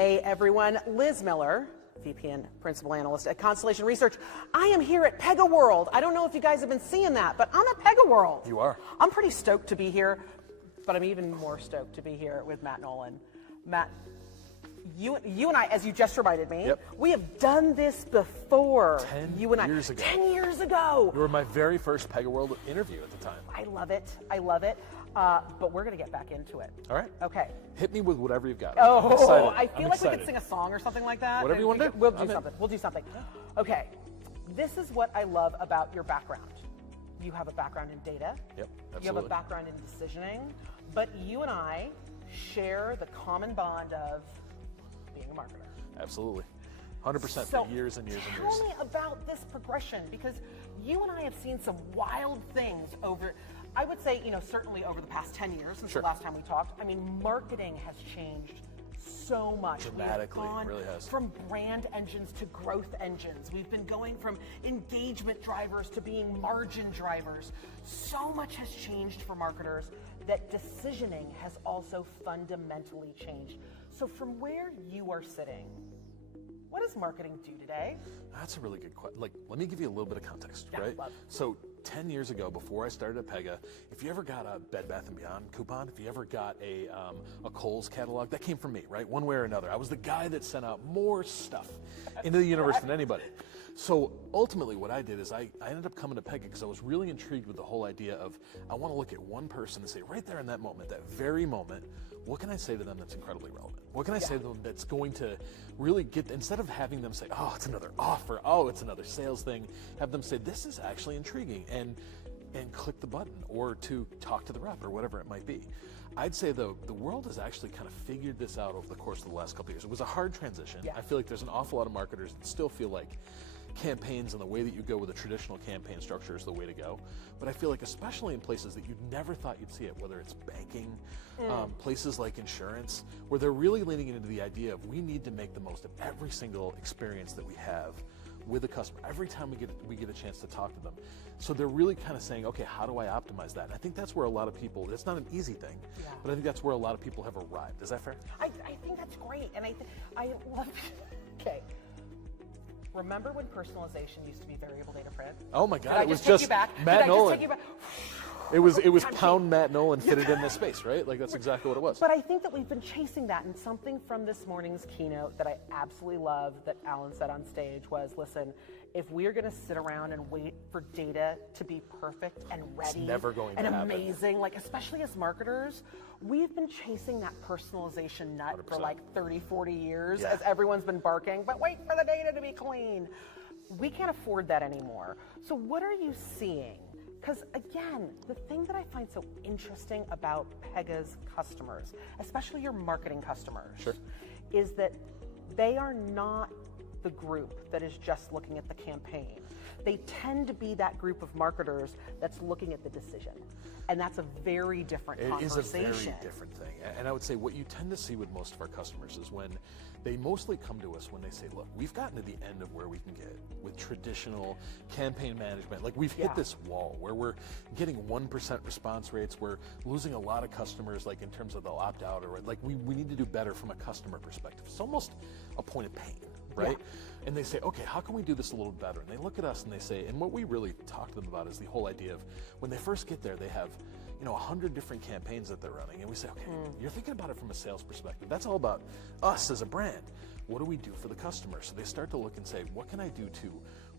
Hey everyone, Liz Miller, VP and Principal Analyst at Constellation Research. I am here at PegaWorld. I don't know if you guys have been seeing that, but I'm at PegaWorld. You are. I'm pretty stoked to be here, but I'm even more stoked to be here with Matt Nolan. Matt, you and I, as you just reminded me, we have done this before. 10 years ago. 10 years ago. You were my very first PegaWorld interview at the time. I love it. I love it. But we're going to get back into it. All right. Okay. Hit me with whatever you've got. Oh, I feel like we could sing a song or something like that. Whatever you want to do. We'll do something. We'll do something. Okay. This is what I love about your background. You have a background in data. Yep, absolutely. You have a background in decisioning. But you and I share the common bond of being a marketer. Absolutely. 100% So for years and years and years. Tell me about this progression, because you and I have seen some wild things over, I would say, certainly over the past 10 years since the last time we talked. I mean, marketing has changed so much. Dramatically, We have gone it really has. from brand engines to growth engines. We've been going from engagement drivers to being margin drivers. So much has changed for marketers that decisioning has also fundamentally changed. So from where you are sitting, what does marketing do today? That's a really good question. Let me give you a little bit of context, right? Love. So 10 years ago, before I started at Pega, if you ever got a Bed Bath & Beyond coupon, if you ever got a Kohl's catalog, that came from me, right? One way or another. I was the guy that sent out more stuff into the universe than anybody. So ultimately what I did is I ended up coming to Pega because I was really intrigued with the whole idea of, I want to look at one person and say, right there in that moment, that very moment, what can I say to them that's incredibly relevant? What can I say to them that's going to really get, instead of having them say, oh, it's another offer, oh, it's another sales thing, have them say, this is actually intriguing, and click the button, or to talk to the rep, or whatever it might be. I'd say, though, the world has actually kind of figured this out over the course of the last couple of years. It was a hard transition. I feel like there's an awful lot of marketers that still feel like campaigns and the way that you go with a traditional campaign structure is the way to go. But I feel like especially in places that you never thought you'd see it, whether it's banking, places like insurance, where they're really leaning into the idea of we need to make the most of every single experience that we have with a customer every time we get a chance to talk to them. So they're really kind of saying, okay, how do I optimize that? And I think that's where a lot of people, it's not an easy thing, but I think that's where a lot of people have arrived. Is that fair? I think that's great, and I love, okay. Remember when personalization used to be variable data print? Oh my God, it was just Matt Nolan. It was pound Matt Nolan fitted in this space, right? Like that's exactly what it was. But I think that we've been chasing that, and something from this morning's keynote that I absolutely love that Alan said on stage was, listen, if we're going to sit around and wait for data to be perfect and ready, it's never going to and happen. Amazing, like especially as marketers, we've been chasing that personalization nut 100%. for like 30, 40 years as everyone's been barking, but wait for the data to be clean. We can't afford that anymore. So what are you seeing? Because again, the thing that I find so interesting about Pega's customers, especially your marketing customers, is that they are not the group that is just looking at the campaign. They tend to be that group of marketers that's looking at the decision. And that's a very different conversation. It is a very different thing. And I would say what you tend to see with most of our customers is when they mostly come to us when they say, look, we've gotten to the end of where we can get with traditional campaign management. Like we've hit this wall where we're getting 1% response rates. We're losing a lot of customers, like in terms of they'll opt out, or like we need to do better from a customer perspective. It's almost a point of pain, right? And they say, okay, how can we do this a little better? And they look at us and they say, and what we really talk to them about is the whole idea of when they first get there, they have 100 different campaigns that they're running. And we say, okay, you're thinking about it from a sales perspective. That's all about us as a brand. What do we do for the customer? So they start to look and say, what can I do to,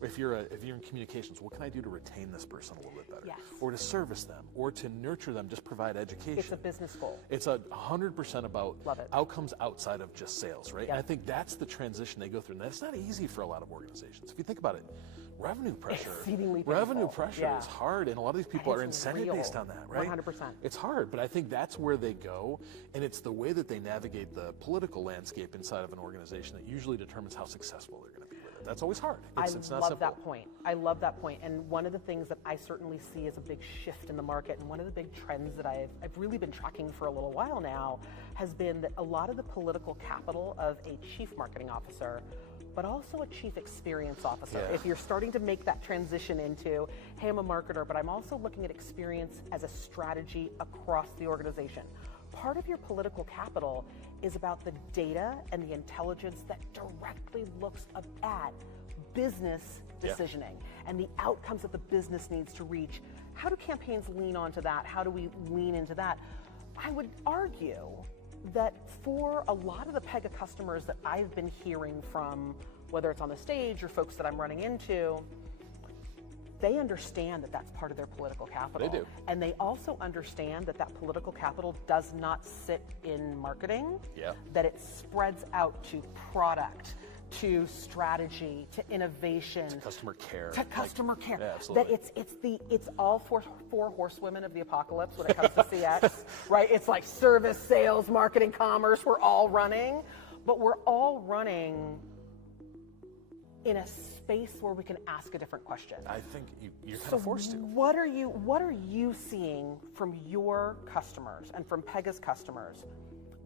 if you're in communications, what can I do to retain this person a little bit better? Or to service them, or to nurture them, just provide education. It's a business goal. It's 100% about outcomes outside of just sales, right? And I think that's the transition they go through. And that's not easy for a lot of organizations. If you think about it, revenue pressure is hard, and a lot of these people are incented based on that, right? 100%. It's hard, but I think that's where they go, and it's the way that they navigate the political landscape inside of an organization that usually determines how successful they're going to be with it. That's always hard. It's not simple. That point. I love that point. And one of the things that I certainly see as a big shift in the market, and one of the big trends that I've really been tracking for a little while now, has been that a lot of the political capital of a chief marketing officer, but also a chief experience officer. If you're starting to make that transition into, hey, I'm a marketer, but I'm also looking at experience as a strategy across the organization. part of your political capital is about the data and the intelligence that directly looks at business decisioning and the outcomes that the business needs to reach. How do campaigns lean onto that? How do we lean into that? I would argue that for a lot of the Pega customers that I've been hearing from, whether it's on the stage or folks that I'm running into, they understand that that's part of their political capital. They do. And they also understand that that political capital does not sit in marketing, that it spreads out to product, to strategy, to innovation, to customer care. To customer care. Yeah, absolutely. That it's all four horsewomen of the apocalypse when it comes to CX, right? It's like service, sales, marketing, commerce, we're all running, but we're all running in a space where we can ask a different question. I think you're kind of forced to. What are you seeing from your customers and from Pega's customers?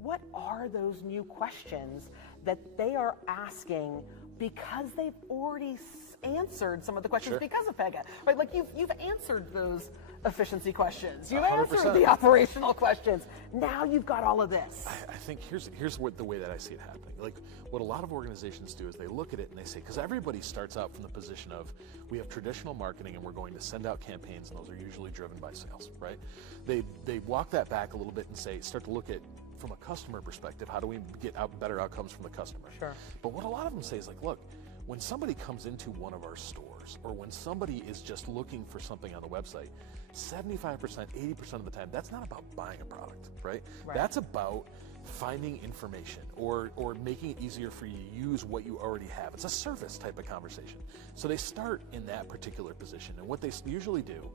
What are those new questions that they are asking because they've already answered some of the questions because of Pega? Right? Like you've answered those efficiency questions. You've 100%. answered the operational questions. Now you've got all of this. I think here's what the way that I see it happening. Like what a lot of organizations do is they look at it and they say, because everybody starts out from the position of we have traditional marketing and we're going to send out campaigns, and those are usually driven by sales, right? They walk that back a little bit and start to look at from a customer perspective, how do we get better outcomes from the customer? Sure. But what a lot of them say is like, look, when somebody comes into one of our stores or when somebody is just looking for something on the website, 75%, 80% of the time, that's not about buying a product, right? That's about finding information or making it easier for you to use what you already have. It's a service type of conversation. So they start in that particular position. And what they usually do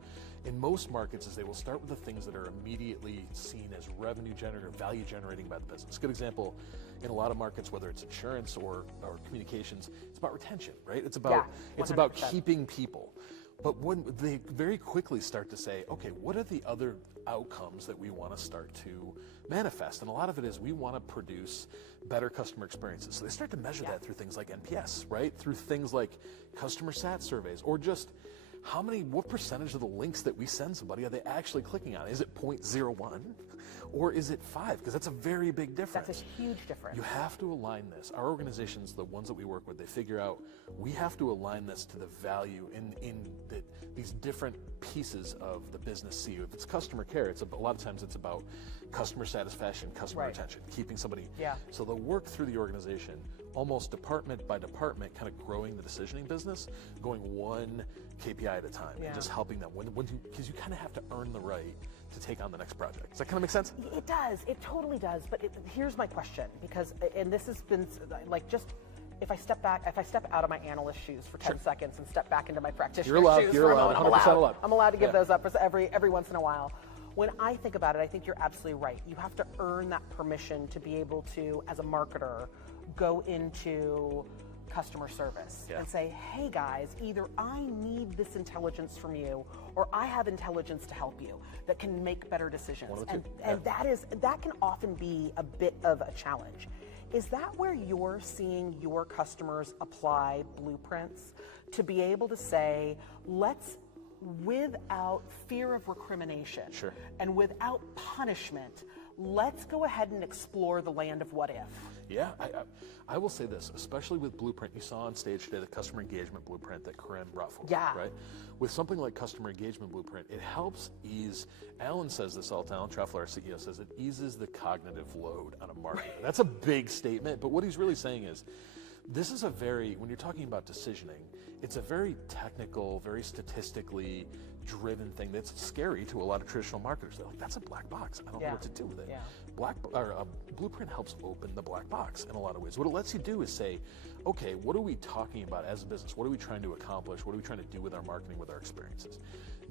in most markets is they will start with the things that are immediately seen as revenue generating or value generating by the business. Good example, in a lot of markets, whether it's insurance or communications, it's about retention, right? It's about keeping people. But when they very quickly start to say, okay, what are the other outcomes that we want to start to manifest? And a lot of it is we want to produce better customer experiences. So they start to measure that through things like NPS, right? Through things like customer sat surveys, or just what percentage of the links that we send somebody are they actually clicking on? Is it 0.01 or is it 5? Because that's a very big difference. That's a huge difference. You have to align this. Our organizations, the ones that we work with, they figure out we have to align this to the value in these different pieces of the business see. If it's customer care, a lot of times it's about customer satisfaction, customer retention, keeping somebody. So they'll work through the organization almost department by department, kind of growing the decisioning business, going one KPI at a time, and just helping them because you kind of have to earn the right to take on the next project. Does that kind of make sense? It does. It totally does. But here's my question, because, and this has been like just, if I step out of my analyst shoes for 10 seconds and step back into my practitioner shoes for a moment, 100% allowed. I'm allowed to give those up every once in a while. When I think about it, I think you're absolutely right. You have to earn that permission to be able to, as a marketer, go into customer service and say, hey guys, either I need this intelligence from you or I have intelligence to help you that can make better decisions. And that can often be a bit of a challenge. Is that where you're seeing your customers apply blueprints to be able to say, let's, without fear of recrimination and without punishment, let's go ahead and explore the land of what if? Yeah, I will say this, especially with Blueprint. You saw on stage today the customer engagement blueprint that Corinne brought forward, right? With something like customer engagement blueprint, it helps ease, Alan says this all the time, Alan Treffler, our CEO, says it eases the cognitive load on a marketer. That's a big statement, but what he's really saying is, this is when you're talking about decisioning, it's a very technical, very statistically driven thing that's scary to a lot of traditional marketers. They're like, that's a black box. I don't know what to do with it. Blueprint helps open the black box in a lot of ways. What it lets you do is say, okay, what are we talking about as a business? What are we trying to accomplish? What are we trying to do with our marketing, with our experiences?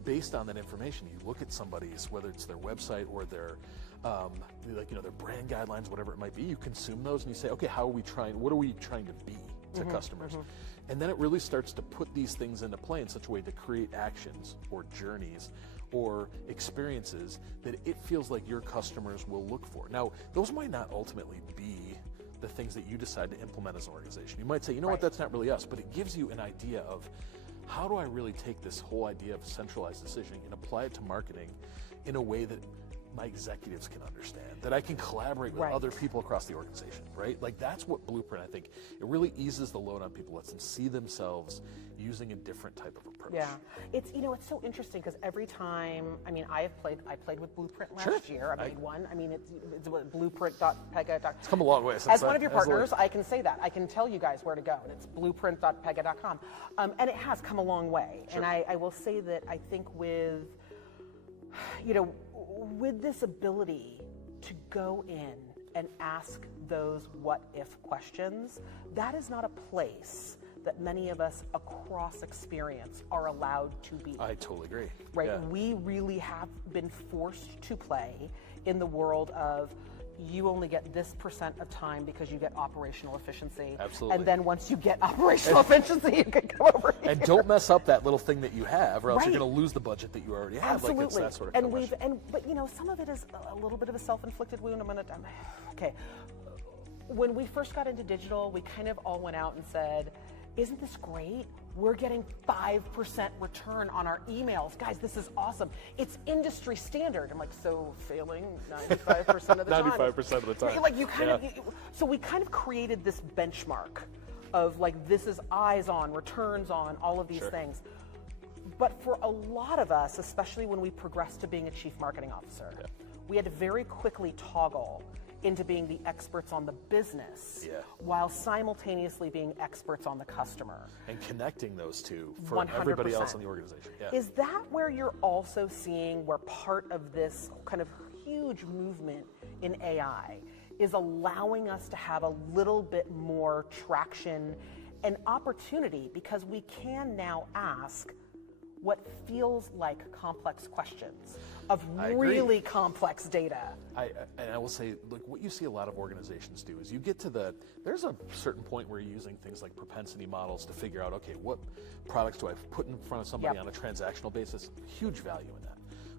Based on that information, you look at somebody's, whether it's their website or their their brand guidelines, whatever it might be, you consume those and you say, okay, what are we trying to be to customers? And then it really starts to put these things into play in such a way to create actions or journeys or experiences that it feels like your customers will look for. Now, those might not ultimately be the things that you decide to implement as an organization. You might say, you know what, that's not really us, but it gives you an idea of how do I really take this whole idea of centralized decisioning and apply it to marketing in a way that my executives can understand, that I can collaborate with other people across the organization, right? Like that's what Blueprint, I think, it really eases the load on people, lets them see themselves using a different type of approach. Yeah, it's it's so interesting because every time, I mean, I played with Blueprint last year. I made one. I mean, it's what, blueprint.pega.com. It's come a long way since As one of your partners, I can say that. I can tell you guys where to go, and it's blueprint.pega.com. And it has come a long way. Sure. And I will say that I think with, with this ability to go in and ask those what if questions, that is not a place that many of us across experience are allowed to be. I totally agree. Right? Yeah. We really have been forced to play in the world of you only get this % of time because you get operational efficiency. Absolutely. And then once you get operational efficiency, you can come over here. And don't mess up that little thing that you have, or else you're Right. going to lose the budget that you already have. Absolutely. Like it's that sort of question. But some of it is a little bit of a self-inflicted wound. Okay. When we first got into digital, we kind of all went out and said, isn't this great? We're getting 5% return on our emails. Guys, this is awesome. It's industry standard. I'm like, so failing 95% of the time. 95% of the time. Like you kind of, so we kind of created this benchmark of like, this is eyes on, returns on, all of these things. But for a lot of us, especially when we progressed to being a chief marketing officer, we had to very quickly toggle into being the experts on the business while simultaneously being experts on the customer. And connecting those two for 100%. Everybody else in the organization. Yeah. Is that where you're also seeing where part of this kind of huge movement in AI is allowing us to have a little bit more traction and opportunity, because we can now ask what feels like complex questions of really complex data. And I will say, like, what you see a lot of organizations do is you get to there's a certain point where you're using things like propensity models to figure out, okay, what products do I put in front of somebody on a transactional basis? Huge value in that.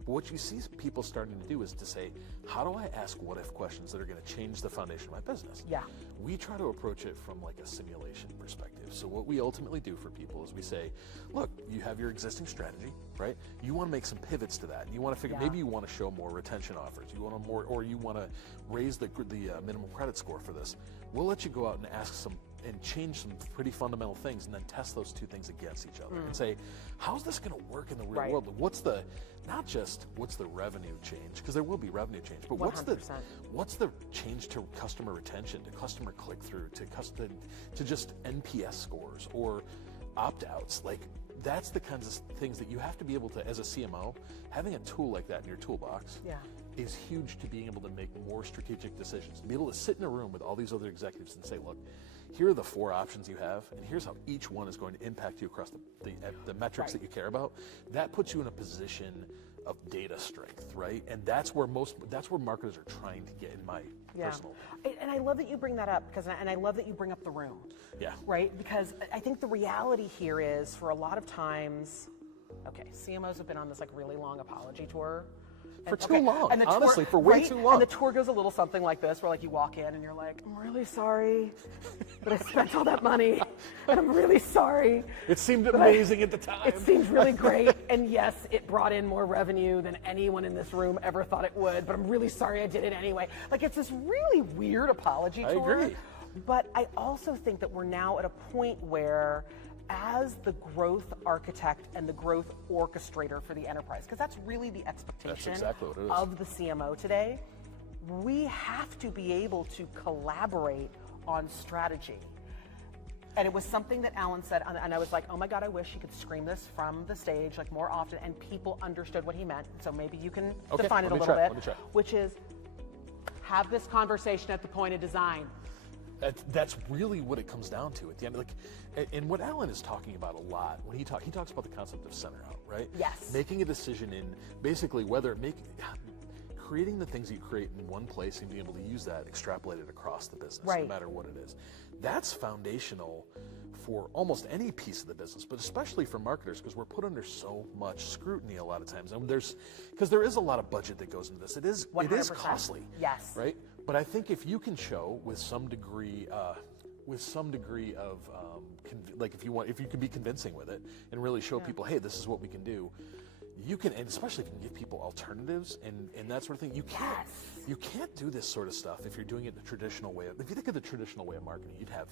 But what you see people starting to do is to say, how do I ask what if questions that are going to change the foundation of my business? Yeah. We try to approach it from like a simulation perspective. So what we ultimately do for people is we say, look, you have your existing strategy, right? You want to make some pivots to that. And you want to figure, maybe you want to show more retention offers. You want to or you want to raise the minimum credit score for this. We'll let you go out and ask some and change some pretty fundamental things, and then test those two things against each other and say, how's this going to work in the real world? What's the, not just what's the revenue change, because there will be revenue change, but 100%. what's the change to customer retention, to customer click-through, to just NPS scores or opt-outs? Like, that's the kinds of things that you have to be able to, as a CMO, having a tool like that in your toolbox is huge to being able to make more strategic decisions. To be able to sit in a room with all these other executives and say, look, here are the 4 options you have, and here's how each one is going to impact you across the metrics that you care about. That puts you in a position of data strength, right? And that's where marketers are trying to get, in my personal. And I love that you bring that up, and I love that you bring up the room. Yeah. Right? Because I think the reality here is, for a lot of times, CMOs have been on this like really long apology tour. For too long, and the honestly, tour, for way too long. And the tour goes a little something like this, where like you walk in and you're like, I'm really sorry that I spent all that money, and I'm really sorry. It seemed amazing at the time. It seemed really great, and yes, it brought in more revenue than anyone in this room ever thought it would, but I'm really sorry I did it anyway. Like, it's this really weird apology tour. I agree. But I also think that we're now at a point where, as the growth architect and the growth orchestrator for the enterprise, because that's really the expectation of the CMO today, we have to be able to collaborate on strategy. And it was something that Alan said, and I was like, oh my God, I wish he could scream this from the stage like more often, and people understood what he meant. So maybe you can define it a little bit, which is, have this conversation at the point of design. That's really what it comes down to at the end. Like, and what Alan is talking about a lot when he talks about the concept of center out, right? Yes. Making a decision in basically creating the things that you create in one place and being able to use that extrapolated across the business, no matter what it is. That's foundational for almost any piece of the business, but especially for marketers, because we're put under so much scrutiny a lot of times. And because there is a lot of budget that goes into this. It is 100%. costly. Yes. Right? But I think if you can show with some degree of like if you can be convincing with it and really show people, hey, this is what we can do, you can, and especially if you can give people alternatives and that sort of thing, you can't do this sort of stuff if you're doing it the traditional way. If you think of the traditional way of marketing, you'd have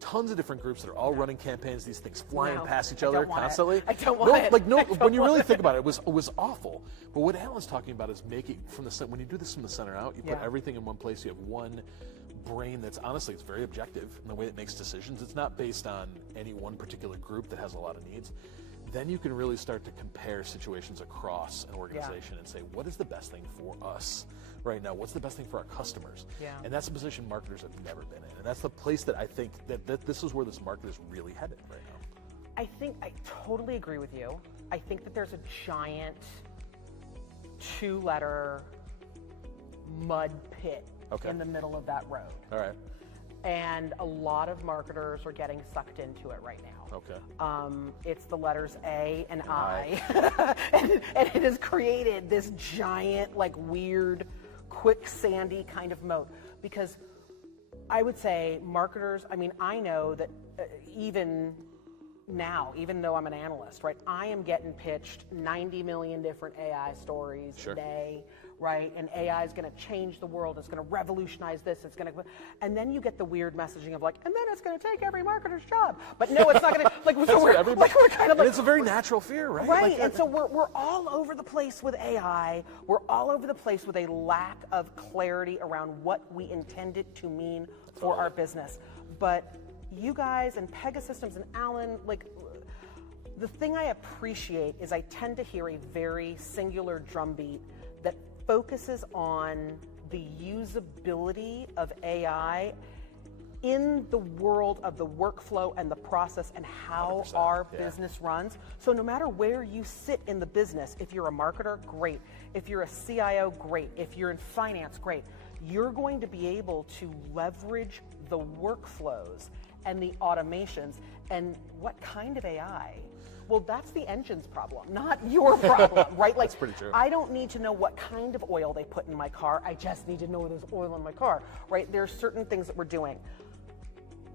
tons of different groups that are all running campaigns, these things flying past each other constantly. I don't want it. When you really think about it, it was awful. But what Alan's talking about is making from the when you do this from the center out, you put everything in one place. You have one brain that's honestly, it's very objective in the way it makes decisions. It's not based on any one particular group that has a lot of needs. Then you can really start to compare situations across an organization and say, what is the best thing for us right now? What's the best thing for our customers? And that's a position marketers have never been in. And that's the place that I think that this is where this market is really headed right now. I totally agree with you. I think that there's a giant 2-letter mud pit in the middle of that road. All right. And a lot of marketers are getting sucked into it right now. Okay. It's the letters A and I. and it has created this giant, like, weird, quicksandy kind of moat. Because I would say marketers, I mean, I know that even now, even though I'm an analyst, right, I am getting pitched 90 million different AI stories a day, right? And AI is going to change the world. It's going to revolutionize this. It's going to, and then you get the weird messaging of like, and then it's going to take every marketer's job. But no, it's not going to. Like, so we're kind of like, it's a very natural fear, right? Right. And so we're all over the place with AI. We're all over the place with a lack of clarity around what we intend it to mean for our business. But you guys and Pegasystems and Alan, like, the thing I appreciate is I tend to hear a very singular drumbeat that focuses on the usability of AI in the world of the workflow and the process and how our business runs. So no matter where you sit in the business, if you're a marketer, great. If you're a CIO, great. If you're in finance, great. You're going to be able to leverage the workflows and the automations. And what kind of AI? Well, that's the engine's problem, not your problem, right? Like, that's pretty true. I don't need to know what kind of oil they put in my car. I just need to know there's oil in my car, right? There are certain things that we're doing.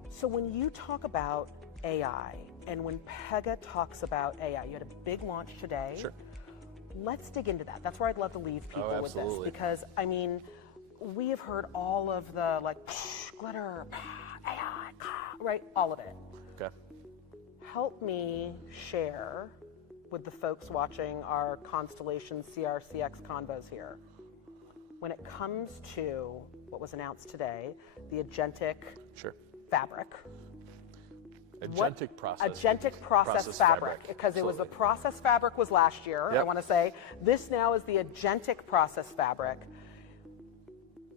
So when you talk about AI, and when Pega talks about AI, you had a big launch today. Sure. Let's dig into that. That's where I'd love to leave people with this, because, I mean, we have heard all of the, like, glitter, AI, right? All of it. Okay. Help me share with the folks watching our Constellation CR CX Convos here. When it comes to what was announced today, the agentic fabric. Agentic process fabric. Because it was the process fabric was last year, I want to say. This now is the agentic process fabric.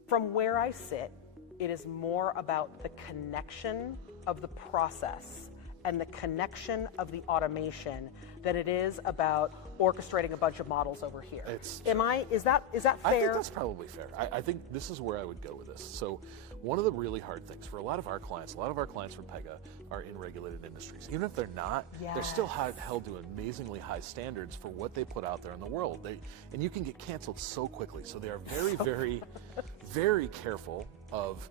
From where I sit, it is more about the connection of the process and the connection of the automation than it is about orchestrating a bunch of models over here. Is that fair? I think that's probably fair. I think this is where I would go with this. So one of the really hard things for a lot of our clients from Pega are in regulated industries. Even if they're not, they're still held to amazingly high standards for what they put out there in the world. And you can get canceled so quickly. So they are very, very, very careful of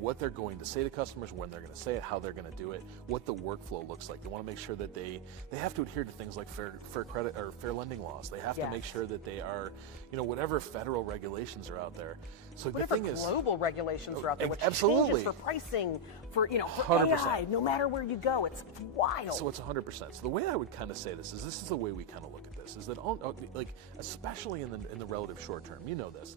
what they're going to say to customers, when they're going to say it, how they're going to do it, what the workflow looks like. They want to make sure that they have to adhere to things like fair credit or fair lending laws. They have to make sure that they are, whatever federal regulations are out there. So whatever the thing is, global regulations are out there, which absolutely changes for pricing, for 100%. AI, no matter where you go, it's wild. So it's 100%. So the way I would kind of say this is the way we kind of look at this, is that like, especially in the relative short term, this.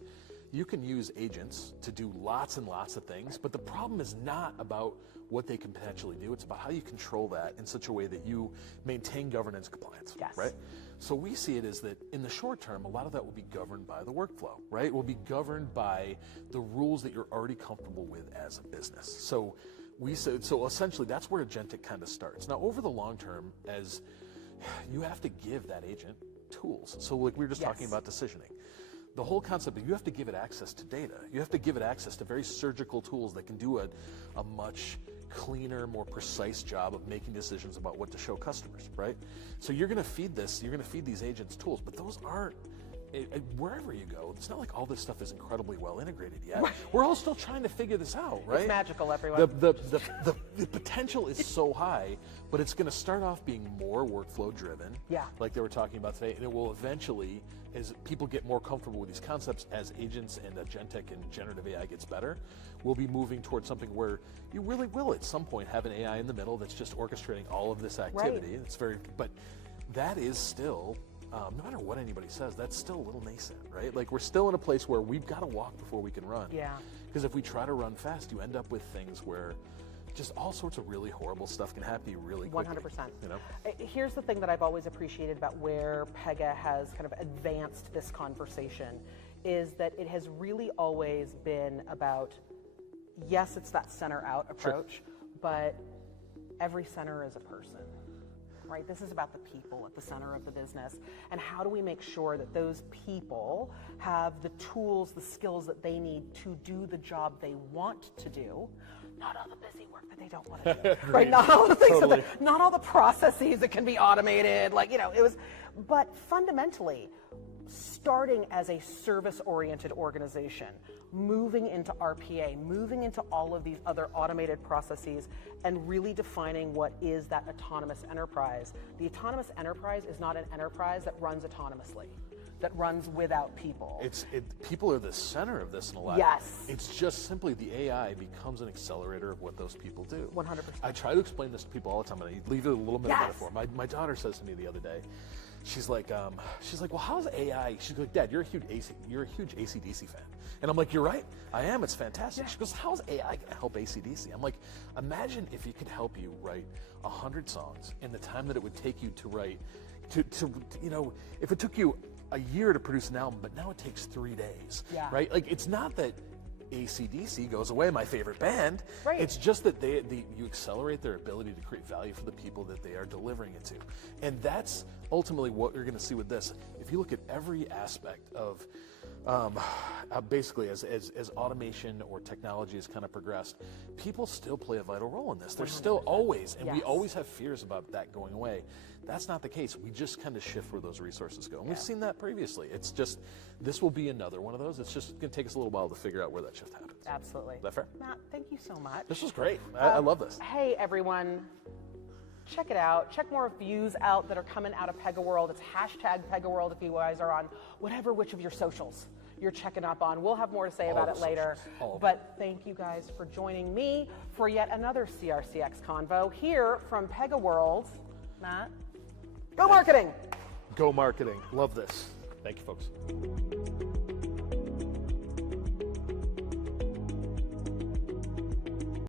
You can use agents to do lots and lots of things, but the problem is not about what they can potentially do. It's about how you control that in such a way that you maintain governance compliance, right? So we see it as that in the short term, a lot of that will be governed by the workflow, right? It will be governed by the rules that you're already comfortable with as a business. So essentially that's where agentic kind of starts. Now, over the long term, as you have to give that agent tools. So like we were just talking about decisioning. The whole concept of you have to give it access to data. You have to give it access to very surgical tools that can do a much cleaner, more precise job of making decisions about what to show customers, right? So you're going to feed these agents tools, but those aren't wherever you go, it's not like all this stuff is incredibly well integrated yet. We're all still trying to figure this out, right? It's magical, everyone. The potential is so high, but it's going to start off being more workflow driven, like they were talking about today, and it will eventually, as people get more comfortable with these concepts, as agents and agentic and generative AI gets better, we'll be moving towards something where you really will at some point have an AI in the middle that's just orchestrating all of this activity. It's but that is still, no matter what anybody says, that's still a little nascent, right? Like, we're still in a place where we've got to walk before we can run. Because if we try to run fast, you end up with things where just all sorts of really horrible stuff can happen to you really quickly. 100%. You know? Here's the thing that I've always appreciated about where Pega has kind of advanced this conversation, is that it has really always been about, yes, it's that center out approach, but every center is a person. Right? This is about the people at the center of the business, and how do we make sure that those people have the tools, the skills that they need to do the job they want to do, not all the busy work that they don't want to do, right? Not all the things, not all the processes that can be automated, like, you know, but fundamentally, starting as a service-oriented organization, moving into RPA, moving into all of these other automated processes, and really defining what is that autonomous enterprise. The autonomous enterprise is not an enterprise that runs autonomously, that runs without people. People are the center of this in a lot. It's just simply the AI becomes an accelerator of what those people do. 100%. I try to explain this to people all the time, and I leave it a little bit of metaphor. My daughter says to me the other day, she's like, well, how's AI? She's like, Dad, you're a huge AC/DC fan. And I'm like, you're right, I am, it's fantastic. She goes, how's AI gonna help AC/DC? I'm like, imagine if it could help you write 100 songs in the time that it would take you to write, you know, if it took you a year to produce an album, but now it takes 3 days, right? Like, it's not that AC/DC goes away, my favorite band. It's just that you accelerate their ability to create value for the people that they are delivering it to. And that's ultimately what you're going to see with this. If you look at every aspect of basically as automation or technology has kind of progressed, people still play a vital role in this. There's still always, and we always have fears about that going away. That's not the case. We just kind of shift where those resources go. And we've seen that previously. It's just, this will be another one of those. It's just going to take us a little while to figure out where that shift happens. Absolutely. Is that fair? Matt, thank you so much. This was great. I love this. Hey, everyone. Check it out. Check more views out that are coming out of PegaWorld. It's hashtag PegaWorld if you guys are on which of your socials you're checking up on. We'll have more to say about it later. But thank you guys for joining me for yet another CX Convo here from PegaWorld. Matt, go marketing! Go marketing. Love this. Thank you, folks.